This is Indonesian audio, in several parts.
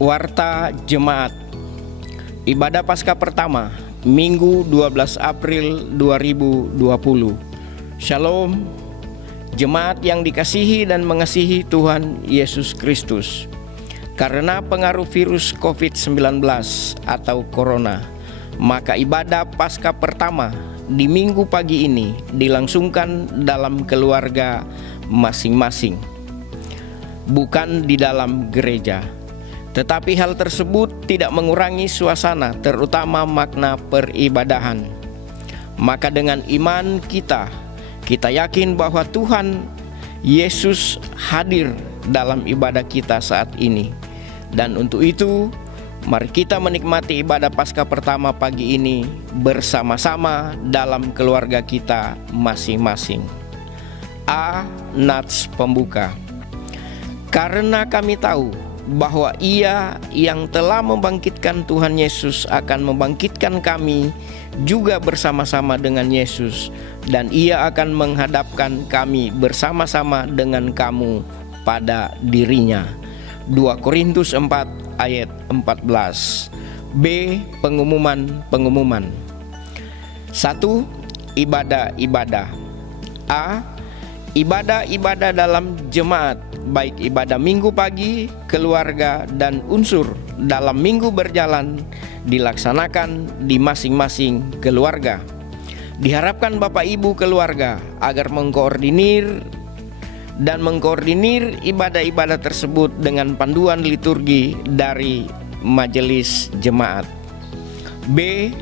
Warta Jemaat Ibadah Paskah pertama Minggu 12 April 2020. Shalom Jemaat yang dikasihi dan mengasihi Tuhan Yesus Kristus. Karena pengaruh virus COVID-19 atau Corona, maka ibadah Paskah pertama di minggu pagi ini dilangsungkan dalam keluarga masing-masing, bukan di dalam gereja. Tetapi hal tersebut tidak mengurangi suasana, terutama makna peribadahan. Maka dengan iman kita yakin bahwa Tuhan Yesus hadir dalam ibadah kita saat ini. Dan untuk itu, mari kita menikmati ibadah Paskah pertama pagi ini bersama-sama dalam keluarga kita masing-masing. Nats pembuka. Karena kami tahu bahwa Ia yang telah membangkitkan Tuhan Yesus akan membangkitkan kami juga bersama-sama dengan Yesus, dan Ia akan menghadapkan kami bersama-sama dengan kamu pada dirinya. 2 Korintus 4 ayat 14. B. Pengumuman. 1. Ibadah-ibadah. A. Ibadah-ibadah dalam jemaat, baik ibadah minggu pagi, keluarga, dan unsur dalam minggu berjalan dilaksanakan di masing-masing keluarga. Diharapkan Bapak Ibu keluarga agar mengkoordinir ibadah-ibadah tersebut dengan panduan liturgi dari majelis jemaat. B.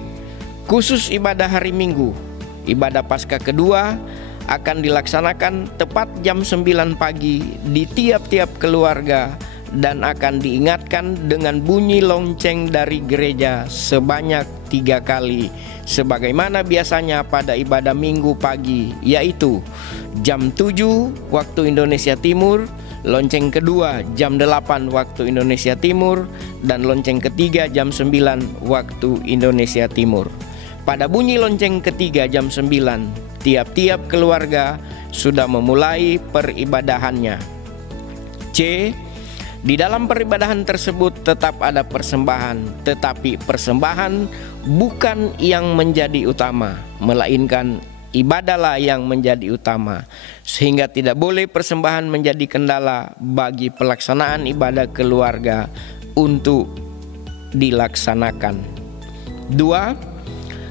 Khusus ibadah hari Minggu. Ibadah Paskah kedua akan dilaksanakan tepat jam 9 pagi di tiap-tiap keluarga dan akan diingatkan dengan bunyi lonceng dari gereja sebanyak 3 kali sebagaimana biasanya pada ibadah minggu pagi, yaitu jam 7 waktu Indonesia Timur, lonceng kedua jam 8 waktu Indonesia Timur, dan lonceng ketiga jam 9 waktu Indonesia Timur. Pada bunyi lonceng ketiga jam 9, tiap-tiap keluarga sudah memulai peribadahannya. C. Di dalam peribadahan tersebut tetap ada persembahan, tetapi persembahan bukan yang menjadi utama, melainkan ibadahlah yang menjadi utama, sehingga tidak boleh persembahan menjadi kendala bagi pelaksanaan ibadah keluarga untuk dilaksanakan. 2.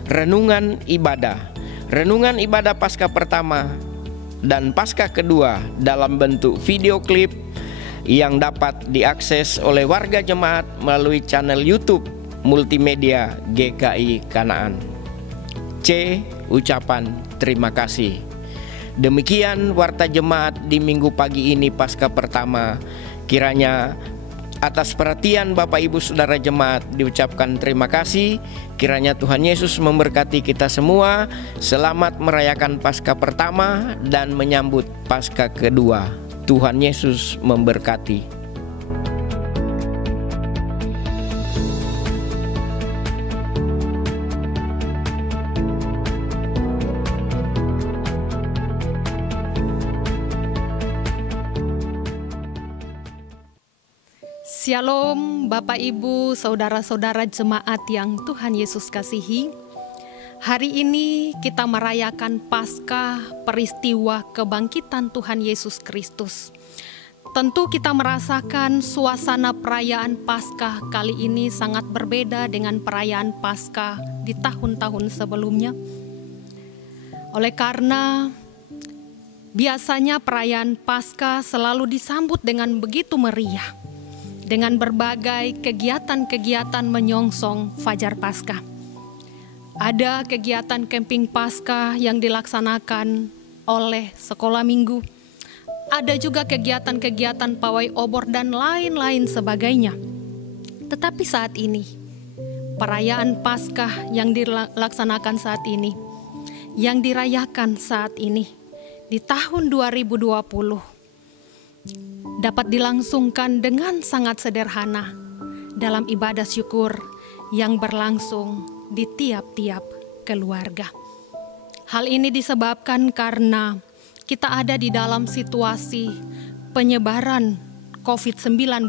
Renungan ibadah. Renungan ibadah Paskah pertama dan Paskah kedua dalam bentuk video klip yang dapat diakses oleh warga jemaat melalui channel YouTube multimedia GKI Kanaan. C. Ucapan terima kasih. Demikian warta jemaat di minggu pagi ini Paskah pertama. Kiranya atas perhatian Bapak Ibu Saudara jemaat diucapkan terima kasih. Kiranya Tuhan Yesus memberkati kita semua. Selamat merayakan Paskah pertama dan menyambut Paskah kedua. Tuhan Yesus memberkati. Shalom Bapak Ibu, Saudara-saudara jemaat yang Tuhan Yesus kasihi. Hari ini kita merayakan Paskah, peristiwa kebangkitan Tuhan Yesus Kristus. Tentu kita merasakan suasana perayaan Paskah kali ini sangat berbeda dengan perayaan Paskah di tahun-tahun sebelumnya. Oleh karena biasanya perayaan Paskah selalu disambut dengan begitu meriah, dengan berbagai kegiatan-kegiatan menyongsong Fajar Paskah. Ada kegiatan camping Paskah yang dilaksanakan oleh sekolah minggu. Ada juga kegiatan-kegiatan pawai obor dan lain-lain sebagainya. Tetapi saat ini, perayaan Paskah yang dilaksanakan saat ini, yang dirayakan saat ini, di tahun 2020, dapat dilangsungkan dengan sangat sederhana dalam ibadah syukur yang berlangsung di tiap-tiap keluarga. Hal ini disebabkan karena kita ada di dalam situasi penyebaran COVID-19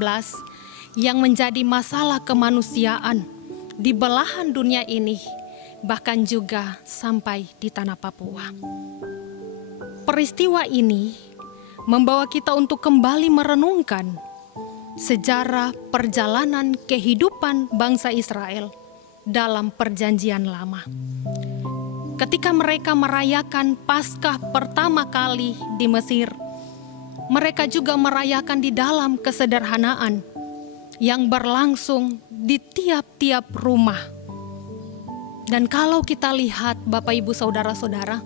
yang menjadi masalah kemanusiaan di belahan dunia ini, bahkan juga sampai di tanah Papua. Peristiwa ini membawa kita untuk kembali merenungkan sejarah perjalanan kehidupan bangsa Israel dalam Perjanjian Lama. Ketika mereka merayakan Paskah pertama kali di Mesir, mereka juga merayakan di dalam kesederhanaan yang berlangsung di tiap-tiap rumah. Dan kalau kita lihat Bapak Ibu Saudara-saudara,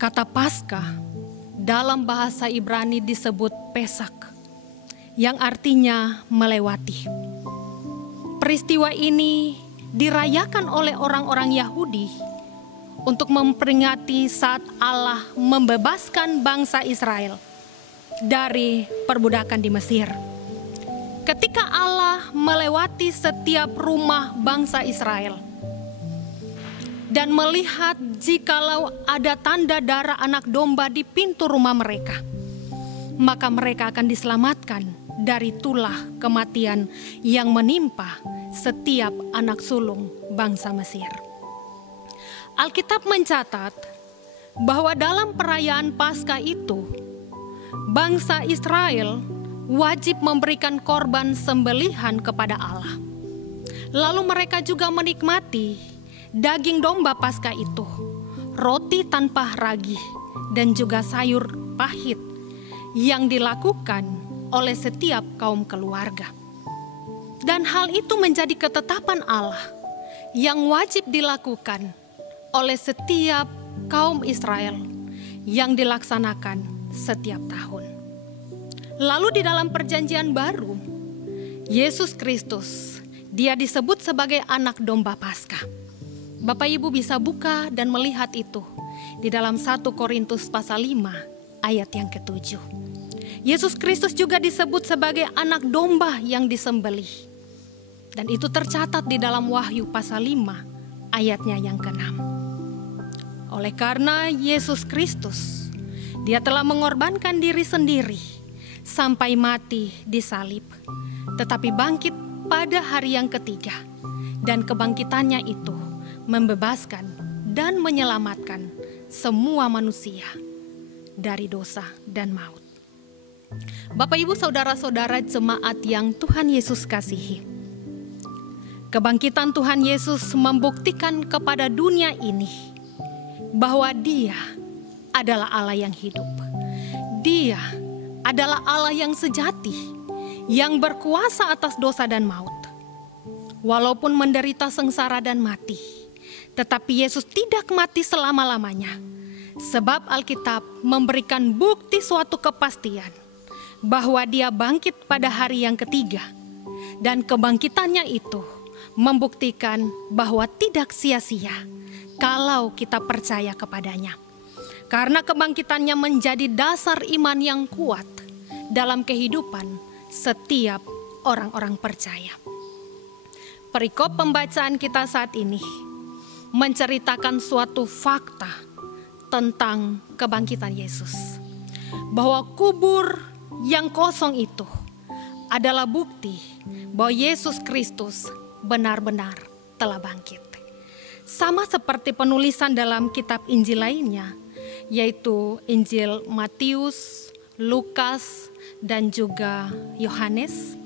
kata Paskah dalam bahasa Ibrani disebut Pesak, yang artinya melewati. Peristiwa ini dirayakan oleh orang-orang Yahudi untuk memperingati saat Allah membebaskan bangsa Israel dari perbudakan di Mesir. Ketika Allah melewati setiap rumah bangsa Israel dan melihat jikalau ada tanda darah anak domba di pintu rumah mereka, maka mereka akan diselamatkan dari tulah kematian yang menimpa setiap anak sulung bangsa Mesir. Alkitab mencatat bahwa dalam perayaan Paskah itu, bangsa Israel wajib memberikan korban sembelihan kepada Allah. Lalu mereka juga menikmati daging domba Paskah itu, roti tanpa ragi, dan juga sayur pahit yang dilakukan oleh setiap kaum keluarga. Dan hal itu menjadi ketetapan Allah yang wajib dilakukan oleh setiap kaum Israel yang dilaksanakan setiap tahun. Lalu di dalam Perjanjian Baru, Yesus Kristus, dia disebut sebagai anak domba Paskah. Bapak Ibu bisa buka dan melihat itu di dalam 1 Korintus pasal 5 ayat yang ke-7. Yesus Kristus juga disebut sebagai anak domba yang disembelih. Dan itu tercatat di dalam Wahyu pasal 5 ayatnya yang ke-6. Oleh karena Yesus Kristus, dia telah mengorbankan diri sendiri sampai mati di salib, tetapi bangkit pada hari yang ketiga, dan kebangkitannya itu membebaskan dan menyelamatkan semua manusia dari dosa dan maut. Bapak Ibu Saudara-saudara jemaat yang Tuhan Yesus kasihi, kebangkitan Tuhan Yesus membuktikan kepada dunia ini bahwa Dia adalah Allah yang hidup. Dia adalah Allah yang sejati, yang berkuasa atas dosa dan maut. Walaupun menderita sengsara dan mati, tetapi Yesus tidak mati selama-lamanya. Sebab Alkitab memberikan bukti suatu kepastian bahwa Dia bangkit pada hari yang ketiga. Dan kebangkitannya itu membuktikan bahwa tidak sia-sia kalau kita percaya kepadanya. Karena kebangkitannya menjadi dasar iman yang kuat dalam kehidupan setiap orang-orang percaya. Perikop pembacaan kita saat ini menceritakan suatu fakta tentang kebangkitan Yesus. Bahwa kubur yang kosong itu adalah bukti bahwa Yesus Kristus benar-benar telah bangkit. Sama seperti penulisan dalam kitab Injil lainnya, yaitu Injil Matius, Lukas, dan juga Yohanes.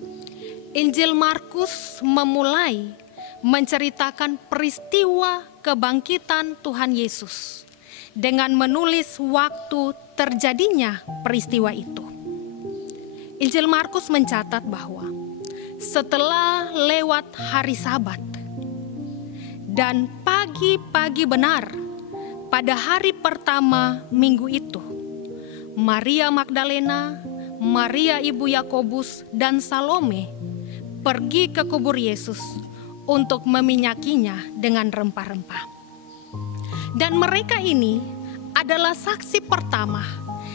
Injil Markus memulai menceritakan peristiwa kebangkitan Tuhan Yesus dengan menulis waktu terjadinya peristiwa itu. Injil Markus mencatat bahwa setelah lewat hari Sabat dan pagi-pagi benar pada hari pertama minggu itu, Maria Magdalena, Maria ibu Yakobus, dan Salome pergi ke kubur Yesus untuk meminyakinya dengan rempah-rempah. Dan mereka ini adalah saksi pertama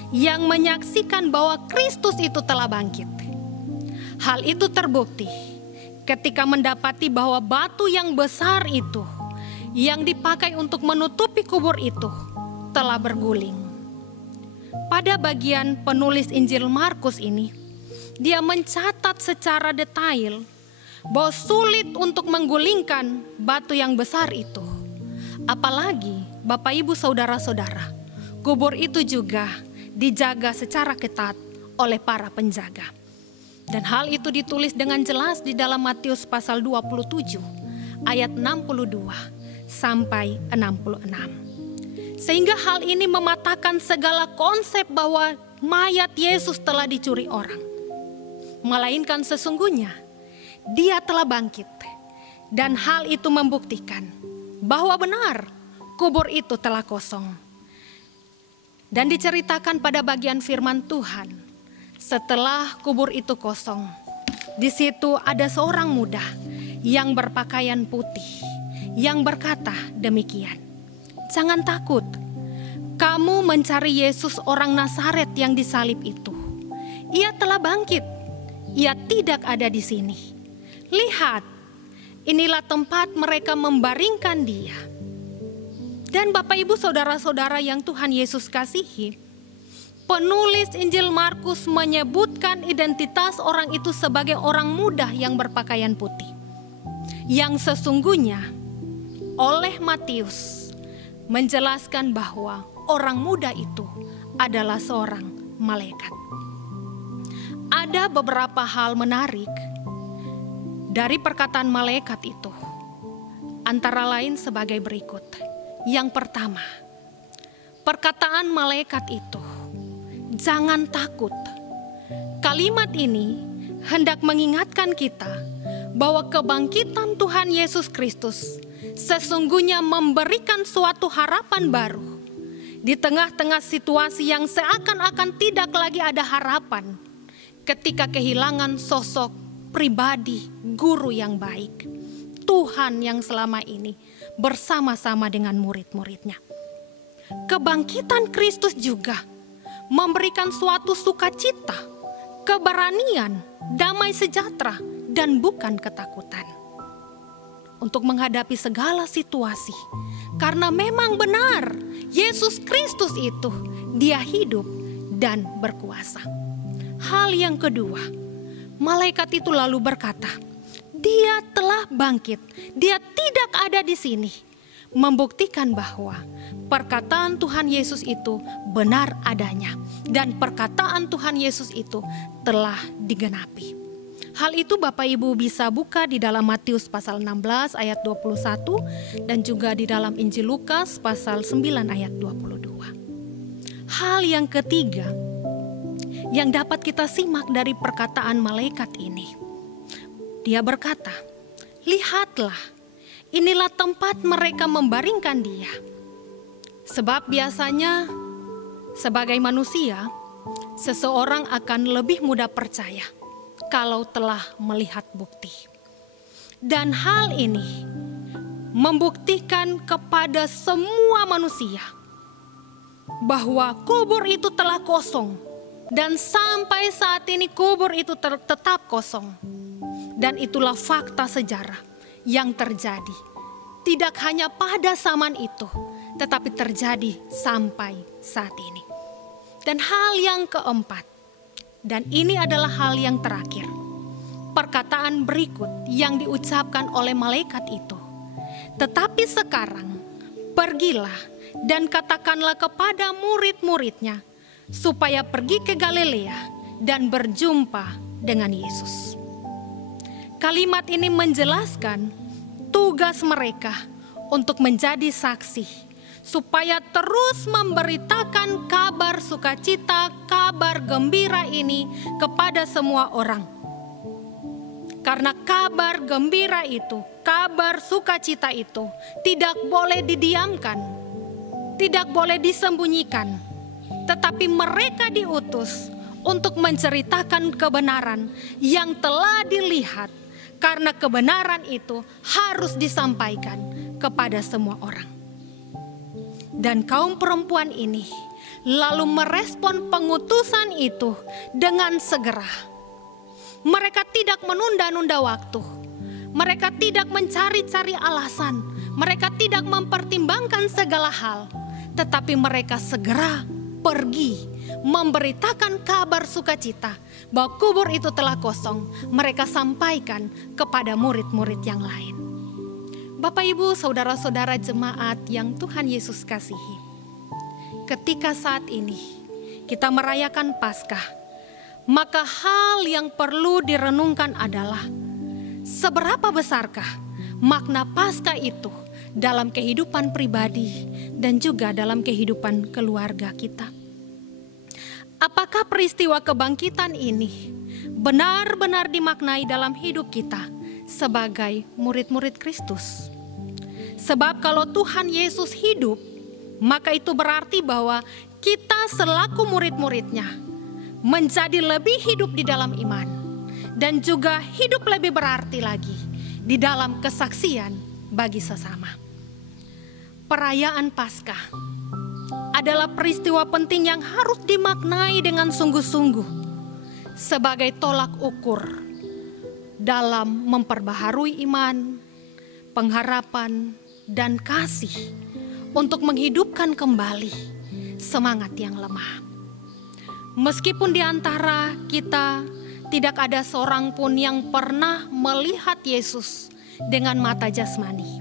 yang menyaksikan bahwa Kristus itu telah bangkit. Hal itu terbukti ketika mendapati bahwa batu yang besar itu yang dipakai untuk menutupi kubur itu telah berguling. Pada bagian penulis Injil Markus ini, dia mencatat secara detail bahwa sulit untuk menggulingkan batu yang besar itu. Apalagi Bapak Ibu Saudara-saudara, kubur itu juga dijaga secara ketat oleh para penjaga. Dan hal itu ditulis dengan jelas di dalam Matius pasal 27 ayat 62 sampai 66. Sehingga hal ini mematahkan segala konsep bahwa mayat Yesus telah dicuri orang. Melainkan sesungguhnya dia telah bangkit. Dan hal itu membuktikan bahwa benar kubur itu telah kosong. Dan diceritakan pada bagian firman Tuhan, setelah kubur itu kosong, di situ ada seorang muda yang berpakaian putih yang berkata demikian, "Jangan takut, kamu mencari Yesus orang Nazaret yang disalib itu. Ia telah bangkit, ia tidak ada di sini. Lihat, inilah tempat mereka membaringkan dia." Dan Bapak Ibu Saudara-saudara yang Tuhan Yesus kasihi, penulis Injil Markus menyebutkan identitas orang itu sebagai orang muda yang berpakaian putih. Yang sesungguhnya oleh Matius menjelaskan bahwa orang muda itu adalah seorang malaikat. Ada beberapa hal menarik dari perkataan malaikat itu, antara lain sebagai berikut. Yang pertama, perkataan malaikat itu, "Jangan takut." Kalimat ini hendak mengingatkan kita bahwa kebangkitan Tuhan Yesus Kristus sesungguhnya memberikan suatu harapan baru di tengah-tengah situasi yang seakan-akan tidak lagi ada harapan ketika kehilangan sosok pribadi guru yang baik, Tuhan yang selama ini bersama-sama dengan murid-muridnya. Kebangkitan Kristus juga memberikan suatu sukacita, keberanian, damai sejahtera, dan bukan ketakutan untuk menghadapi segala situasi. Karena memang benar Yesus Kristus itu dia hidup dan berkuasa. Hal yang kedua, malaikat itu lalu berkata, "Dia telah bangkit, dia tidak ada di sini." Membuktikan bahwa perkataan Tuhan Yesus itu benar adanya dan perkataan Tuhan Yesus itu telah digenapi. Hal itu Bapak Ibu bisa buka di dalam Matius pasal 16 ayat 21 dan juga di dalam Injil Lukas pasal 9 ayat 22. Hal yang ketiga yang dapat kita simak dari perkataan malaikat ini, dia berkata, "Lihatlah, inilah tempat mereka membaringkan dia." Sebab biasanya sebagai manusia, seseorang akan lebih mudah percaya kalau telah melihat bukti. Dan hal ini membuktikan kepada semua manusia bahwa kubur itu telah kosong. Dan sampai saat ini kubur itu tetap kosong. Dan itulah fakta sejarah yang terjadi. Tidak hanya pada zaman itu, tetapi terjadi sampai saat ini. Dan hal yang keempat, dan ini adalah hal yang terakhir, perkataan berikut yang diucapkan oleh malaikat itu. "Tetapi sekarang, pergilah dan katakanlah kepada murid-muridnya, supaya pergi ke Galilea dan berjumpa dengan Yesus." Kalimat ini menjelaskan tugas mereka untuk menjadi saksi, supaya terus memberitakan kabar sukacita, kabar gembira ini kepada semua orang. Karena kabar gembira itu, kabar sukacita itu tidak boleh didiamkan, tidak boleh disembunyikan. Tetapi mereka diutus untuk menceritakan kebenaran yang telah dilihat, karena kebenaran itu harus disampaikan kepada semua orang. Dan kaum perempuan ini lalu merespon pengutusan itu dengan segera. Mereka tidak menunda-nunda waktu. Mereka tidak mencari-cari alasan. Mereka tidak mempertimbangkan segala hal. Tetapi mereka segera pergi memberitakan kabar sukacita bahwa kubur itu telah kosong. Mereka sampaikan kepada murid-murid yang lain. Bapak, Ibu, saudara-saudara jemaat yang Tuhan Yesus kasihi, ketika saat ini kita merayakan Paskah, maka hal yang perlu direnungkan adalah seberapa besarkah makna Paskah itu dalam kehidupan pribadi dan juga dalam kehidupan keluarga kita. Apakah peristiwa kebangkitan ini benar-benar dimaknai dalam hidup kita sebagai murid-murid Kristus? Sebab kalau Tuhan Yesus hidup, maka itu berarti bahwa kita selaku murid-muridnya menjadi lebih hidup di dalam iman, dan juga hidup lebih berarti lagi di dalam kesaksian bagi sesama. Perayaan Paskah adalah peristiwa penting yang harus dimaknai dengan sungguh-sungguh sebagai tolak ukur dalam memperbaharui iman, pengharapan, dan kasih untuk menghidupkan kembali semangat yang lemah. Meskipun di antara kita tidak ada seorang pun yang pernah melihat Yesus dengan mata jasmani,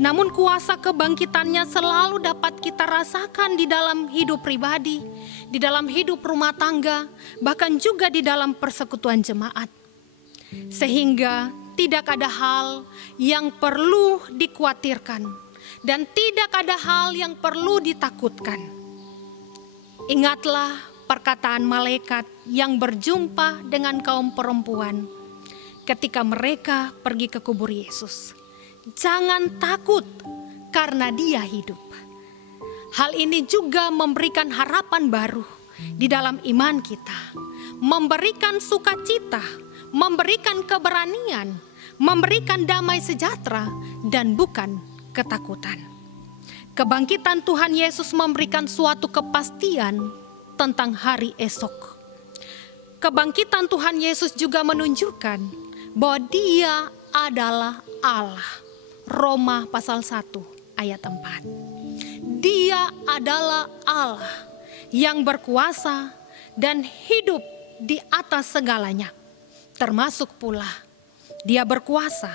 namun kuasa kebangkitannya selalu dapat kita rasakan di dalam hidup pribadi, di dalam hidup rumah tangga, bahkan juga di dalam persekutuan jemaat. Sehingga tidak ada hal yang perlu dikhawatirkan dan tidak ada hal yang perlu ditakutkan. Ingatlah perkataan malaikat yang berjumpa dengan kaum perempuan ketika mereka pergi ke kubur Yesus. Jangan takut karena Dia hidup. Hal ini juga memberikan harapan baru di dalam iman kita, memberikan sukacita, memberikan keberanian, memberikan damai sejahtera, dan bukan ketakutan. Kebangkitan Tuhan Yesus memberikan suatu kepastian tentang hari esok. Kebangkitan Tuhan Yesus juga menunjukkan bahwa Dia adalah Allah. Roma pasal 1 ayat 4. Dia adalah Allah yang berkuasa dan hidup di atas segalanya. Termasuk pula Dia berkuasa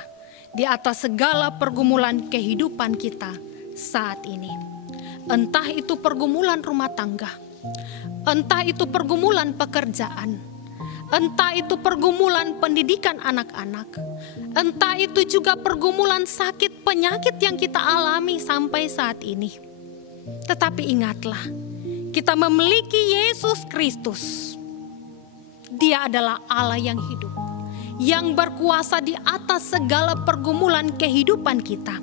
di atas segala pergumulan kehidupan kita saat ini. Entah itu pergumulan rumah tangga, entah itu pergumulan pekerjaan, entah itu pergumulan pendidikan anak-anak, entah itu juga pergumulan sakit penyakit yang kita alami sampai saat ini. Tetapi ingatlah, kita memiliki Yesus Kristus. Dia adalah Allah yang hidup, yang berkuasa di atas segala pergumulan kehidupan kita.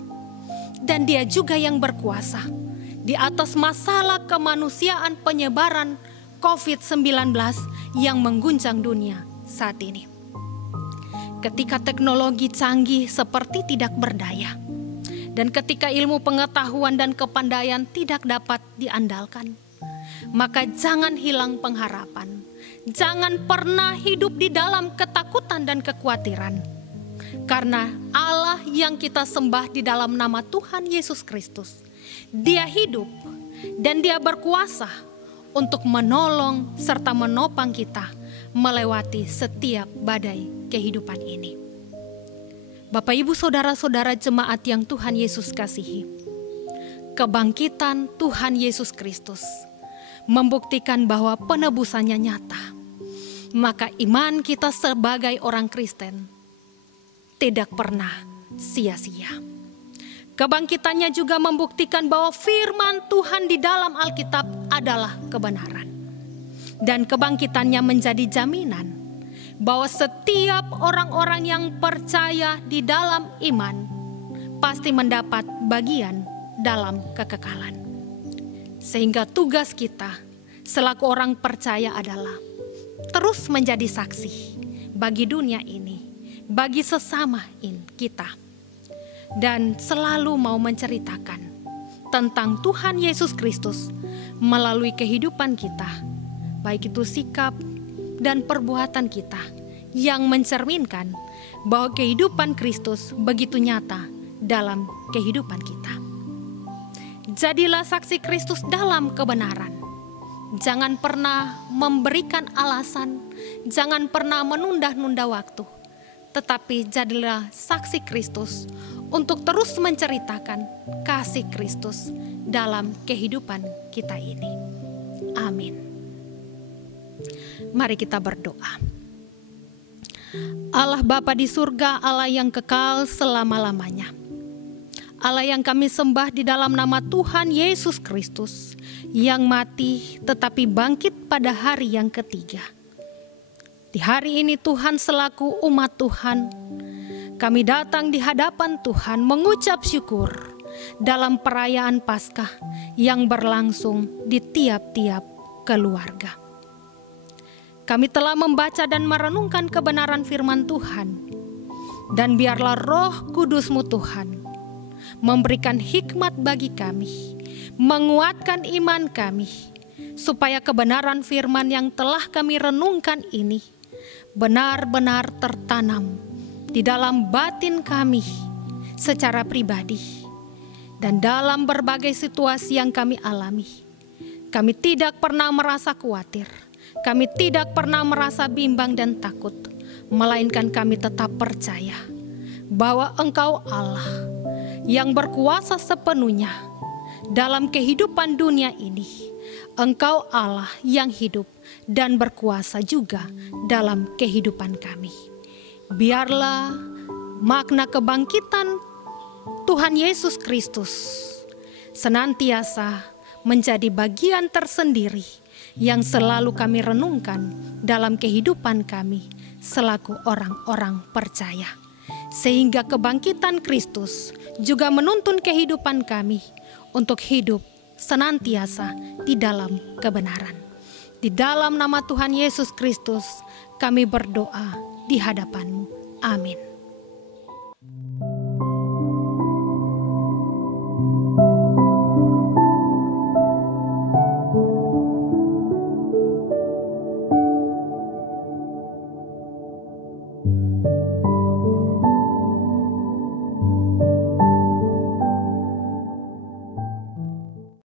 Dan Dia juga yang berkuasa di atas masalah kemanusiaan penyebaran COVID-19 yang mengguncang dunia saat ini. Ketika teknologi canggih seperti tidak berdaya, dan ketika ilmu pengetahuan dan kepandaian tidak dapat diandalkan, maka jangan hilang pengharapan. Jangan pernah hidup di dalam ketakutan dan kekhawatiran. Karena Allah yang kita sembah di dalam nama Tuhan Yesus Kristus, Dia hidup dan Dia berkuasa untuk menolong serta menopang kita melewati setiap badai kehidupan ini. Bapak, Ibu, saudara-saudara jemaat yang Tuhan Yesus kasihi, kebangkitan Tuhan Yesus Kristus membuktikan bahwa penebusannya nyata. Maka iman kita sebagai orang Kristen tidak pernah sia-sia. Kebangkitannya juga membuktikan bahwa firman Tuhan di dalam Alkitab adalah kebenaran. Dan kebangkitannya menjadi jaminan bahwa setiap orang-orang yang percaya di dalam iman pasti mendapat bagian dalam kekekalan. Sehingga tugas kita selaku orang percaya adalah terus menjadi saksi bagi dunia ini, bagi sesama kita, dan selalu mau menceritakan tentang Tuhan Yesus Kristus melalui kehidupan kita, baik itu sikap dan perbuatan kita yang mencerminkan bahwa kehidupan Kristus begitu nyata dalam kehidupan kita. Jadilah saksi Kristus dalam kebenaran, Jangan pernah memberikan alasan, jangan pernah menunda-nunda waktu, tetapi jadilah saksi Kristus untuk terus menceritakan kasih Kristus dalam kehidupan kita ini. Amin. Mari kita berdoa. Allah Bapa di surga, Allah yang kekal selama-lamanya, Allah yang kami sembah di dalam nama Tuhan Yesus Kristus, yang mati tetapi bangkit pada hari yang ketiga. Di hari ini Tuhan, selaku umat Tuhan, kami datang di hadapan Tuhan mengucap syukur dalam perayaan Paskah yang berlangsung di tiap-tiap keluarga. Kami telah membaca dan merenungkan kebenaran firman Tuhan, dan biarlah Roh Kudus-Mu Tuhan memberikan hikmat bagi kami, menguatkan iman kami, supaya kebenaran firman yang telah kami renungkan ini benar-benar tertanam di dalam batin kami secara pribadi dan dalam berbagai situasi yang kami alami. Kami tidak pernah merasa khawatir, kami tidak pernah merasa bimbang dan takut, melainkan kami tetap percaya bahwa Engkau Allah yang berkuasa sepenuhnya dalam kehidupan dunia ini. Engkau Allah yang hidup dan berkuasa juga dalam kehidupan kami. Biarlah makna kebangkitan Tuhan Yesus Kristus senantiasa menjadi bagian tersendiri yang selalu kami renungkan dalam kehidupan kami selaku orang-orang percaya. Sehingga kebangkitan Kristus juga menuntun kehidupan kami untuk hidup senantiasa di dalam kebenaran. Di dalam nama Tuhan Yesus Kristus kami berdoa di hadapan-Mu. Amin.